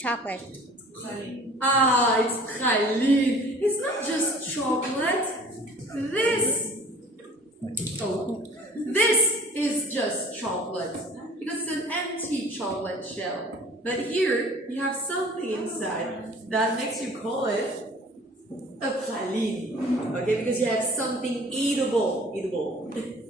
Chocolate. Ah, it's praline. It's not just chocolate. This is just chocolate because it's an empty chocolate shell. But here you have something inside that makes you call it a praline. Okay, because you have something eatable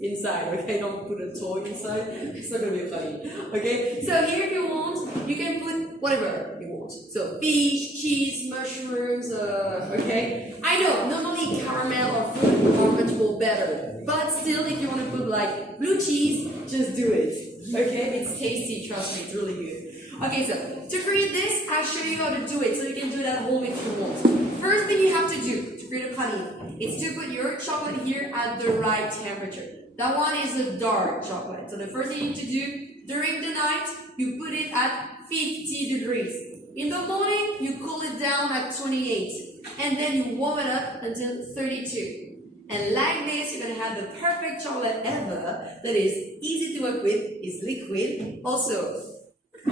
inside. Okay, don't put a toy inside. It's not gonna be a praline. Okay, so here if you want, you can put whatever you want. So fish, cheese, mushrooms. Okay, I know normally caramel or fruit are much more better, but still, if you want to put like blue cheese, just do it. Okay, it's tasty. Trust me, it's really good. Okay, so to create this, I'll show you how to do it, so you can do it at home if you want. First thing you have to do to create a praline is to put your chocolate here at the right temperature. That one is a dark chocolate. So the first thing you need to do during the night, you put it at 50 degrees. In the morning, you cool it down at 28, and then you warm it up until 32. And like this, you're going to have the perfect chocolate ever that is easy to work with, is liquid, also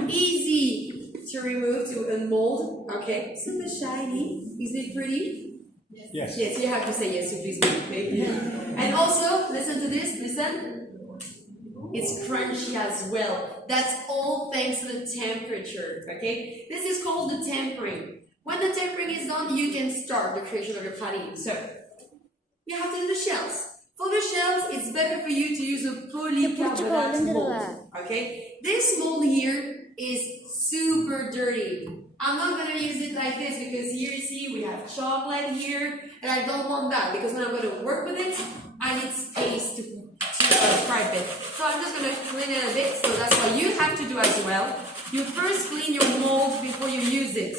easy to remove, to unmold. Okay, super shiny. Is it pretty? Yes. Yes, you have to say yes, so please do. Thank you. And also, listen to this, listen. It's crunchy as well. That's all thanks to the temperature, okay? This is called the tempering. When the tempering is done, you can start the creation of your praline. So, you have to do the shells. For the shells, it's better for you to use a polycarbonate mold, okay? This mold here is super dirty. I'm not going to use it like this because here you see we have chocolate here, and I don't want that because when I'm going to work with it, I need space to stripe it. So I'm just going to clean it a bit, so that's what you have to do as well. You first clean your mold before you use it.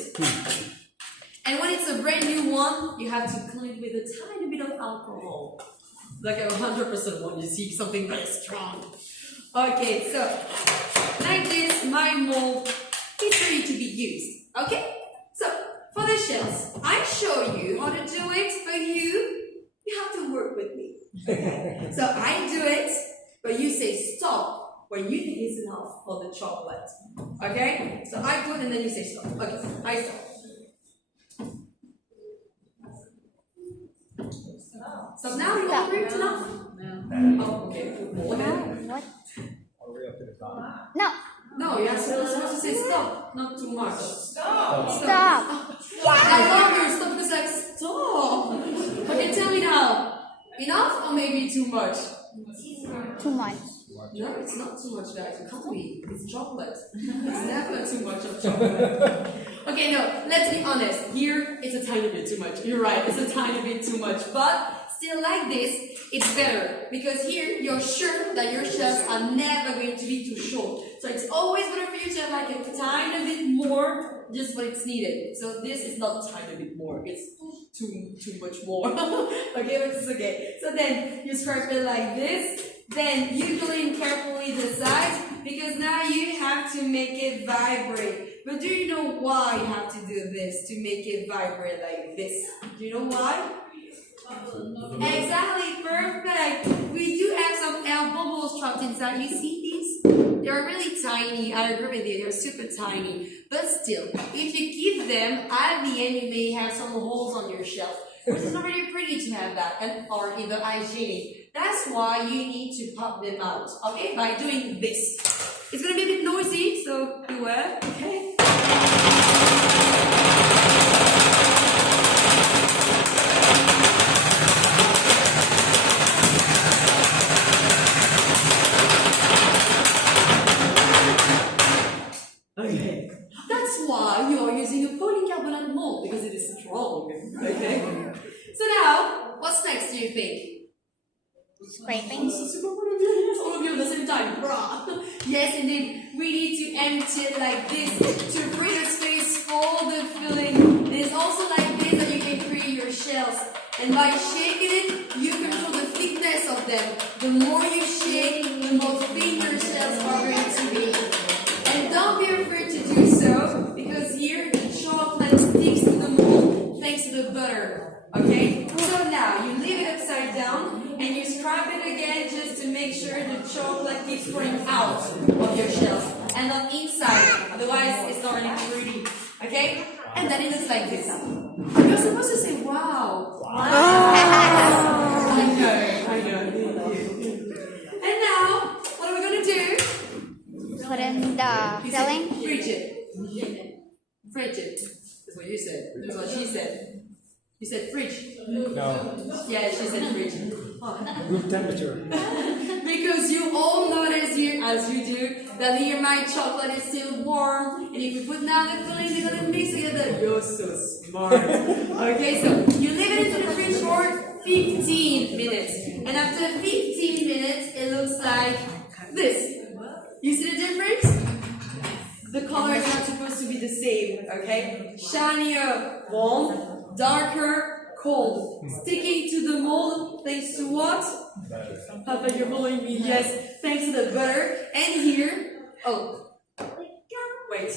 And when it's a brand new one, you have to clean it with a tiny bit of alcohol. Like a 100% one, you see something very strong. Okay, so like this, my mold is ready to be used. Okay, so for the shells, I show you how to do it, but you have to work with me. Okay, so I do it, but you say stop when you think it's enough for the chocolate. Okay, so I put and then you say stop. Okay, I stop. So now you agree it's enough? No. Oh, okay. More then? What? All the way up to the top. No. No, you're supposed to say stop, not too much. Stop. Stop. I love your stop because like stop. Okay, tell me now. Enough or maybe too much? Too much. No, it's not too much, guys. It can't be. It's chocolate. It's never too much of chocolate. Okay, no, let's be honest. Here, it's a tiny bit too much. You're right, it's a tiny bit too much. But still like this, it's better. Because here, you're sure that your shells are never going to be too short. So it's always better for you to have like a tiny bit more, just what it's needed. So this is not a tiny bit more. It's too much more. Okay, but it's okay. So then, you scrape it like this. Then you clean carefully the sides because now you have to make it vibrate. But do you know why you have to do this to make it vibrate like this? Do you know why? Exactly, perfect. We do have some air bubbles trapped inside. You see these? They're really tiny. I agree with you. They're super tiny. But still, if you keep them, at the end you may have some holes on your shelf. Which is not really pretty to have that, and or either hygienic. That's why you need to pop them out, okay? By doing this. It's gonna be a bit noisy, so beware, okay? Okay. That's why you are using a polycarbonate mold, because it is strong, okay? So now, what's next, do you think? Scraping. All of you at the same time. Yes, indeed. We need to empty it like this to free the space for the filling. It is also like this that you can create your shells. And by shaking it, you control the thickness of them. The more you shake, the more thin your shells are going to be. And don't be afraid to do so, because here the chocolate sticks to the mold thanks to the butter. Okay? So now you leave it upside down and you scrub it again just to make sure the chocolate keeps pouring out of your shells and not inside. Otherwise, it's not really pretty. And then it looks like this. You're supposed to say wow. Wow. I know. And now, what are we going to do? Put in the filling. Frigid. Frigid. That's what you said. That's what she said. You said fridge. No. Yeah, she said fridge. Room temperature. Because you all notice here, as you do, that here my chocolate is still warm, and if you put now the filling, they're gonna mix together. You're so smart. Okay, so you leave it into the fridge for 15 minutes, and after 15 minutes, it looks like this. You see the difference? The color is not supposed to be the same. Okay, shinier, warm, darker, cold. Sticking to the mold thanks to what? Papa, you're following me. Yes, thanks to the butter. And here, wait.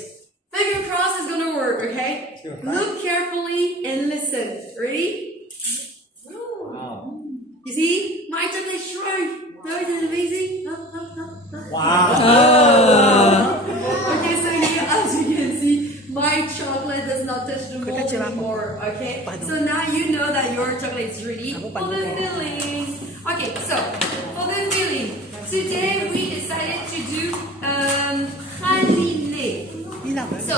Finger cross is gonna work, okay? Look carefully and listen. Ready? Wow. You see? My chocolate shrunk. Now isn't it amazing? Wow. Okay, so here, as you can see, my chocolate does not touch the mold anymore, okay? So now you know that your chocolate is ready for the filling. Okay, so for the filling, today we decided to do praline. So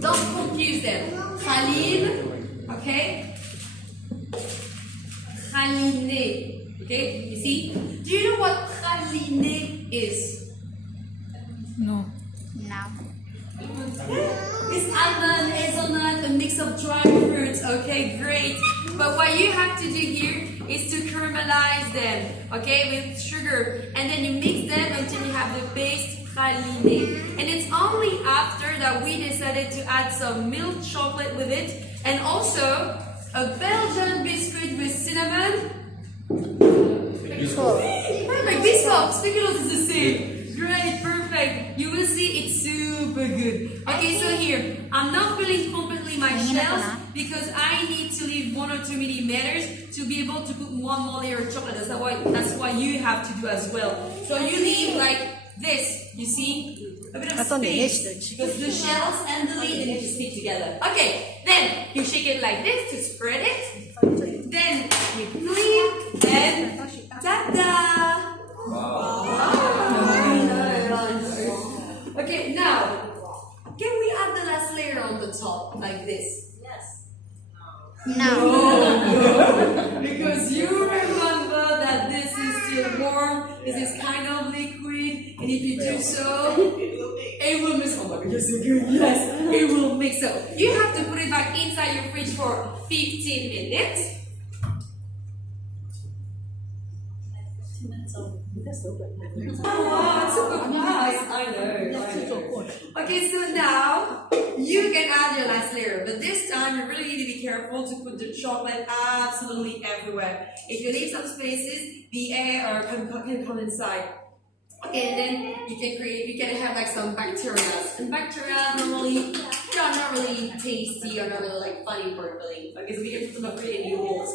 don't confuse them. Praline, okay? Praline, okay? You see? Do you know what praline is? No. It's almond, hazelnut, a mix of dry fruits. Okay, great. But what you have to do here is to caramelize them, okay, with sugar. And then you mix them until you have the paste praline. And it's only after that we decided to add some milk chocolate with it. And also a Belgian biscuit with cinnamon. Perfect, Biscoff. Speculoos is the same. Great, perfect. You will see it's super good. Okay, so here, I'm not filling completely my shells because I need to leave 1 or 2 millimeters to be able to put one more layer of chocolate. That's why you have to do as well. So you leave like this, you see? A bit of space because the shells and the lid they need to stick together. Okay, then you shake it like this to spread it. Then you clean and ta-da! Okay, now, can we add the last layer on the top, like this? Yes. No. Because you remember that this is still warm, this is kind of liquid, and if you do so, it will mix. Oh my god, you're so good. Yes, it will mix up. You have to put it back inside your fridge for 15 minutes. Oh, it's super fast. I know. Okay, so now you can add your last layer, but this time you really need to be careful to put the chocolate absolutely everywhere. If you leave some spaces, the air can come inside. Okay, and then you can have like some bacteria. And bacteria normally are not really tasty or not really like funny for filling. Okay, so we can put them up in new holes.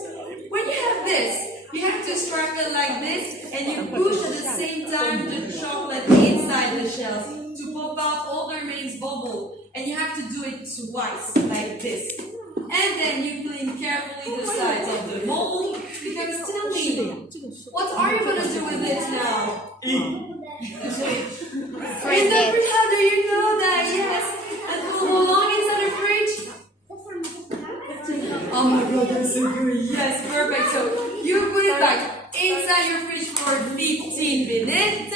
When you have this, you have to strike it like this, and you push at the same time the chocolate inside the shells to pop out all the remaining bubble. And you have to do it twice, like this. And then you clean carefully the sides of the mold. Because tell me, what are you going to do with it now? In the fridge, how do you know that? Yes. And for how long inside the fridge? Oh my god, that's so good. Yes, perfect. So you put it back inside your fridge for 15 minutes.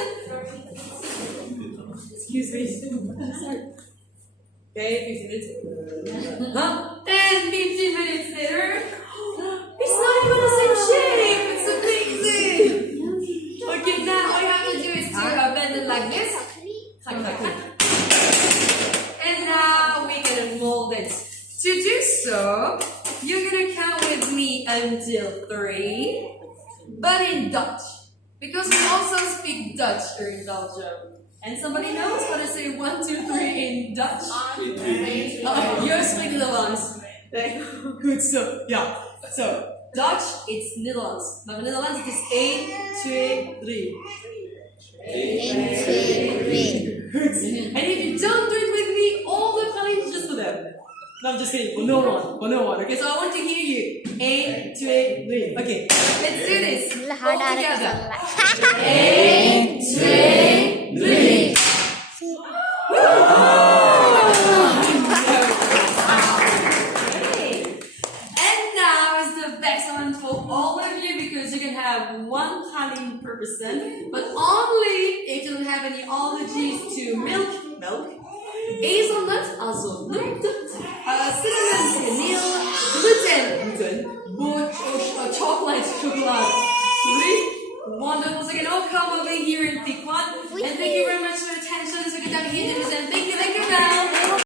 Excuse me. Okay, 15 minutes. And 15 minutes later, it's not even the same shape. It's amazing. Okay, now all you have to do is to bend it like this. And now we're going to mold it. To do so, you're going to count with me until 3, but in Dutch. Because we also speak Dutch here in Belgium. And somebody knows how to say 1, 2, 3 in Dutch? You're speaking Netherlands. Good, so, yeah. So, Dutch, it's Netherlands. Maar in Netherlands, het is 1, 2, 3. 1, 2, 3. Good. And if you don't do it with me, all the pralines just for them. No, I'm just kidding. For no one. For no one. Okay, so I want to hear you. 8, 2, 8, 3. Okay, let's do this. All together. 8, 2, 8, 3. And now is the best one for all of you because you can have one honey per person, but only if you don't have any allergies to milk, hazelnut, also nut, cinnamon, vanilla, gluten, chocolate, chocolate. Three, wonderful. So you can all come over here and pick one. And thank you very much for your attention. So you can have here and thank you, Belle.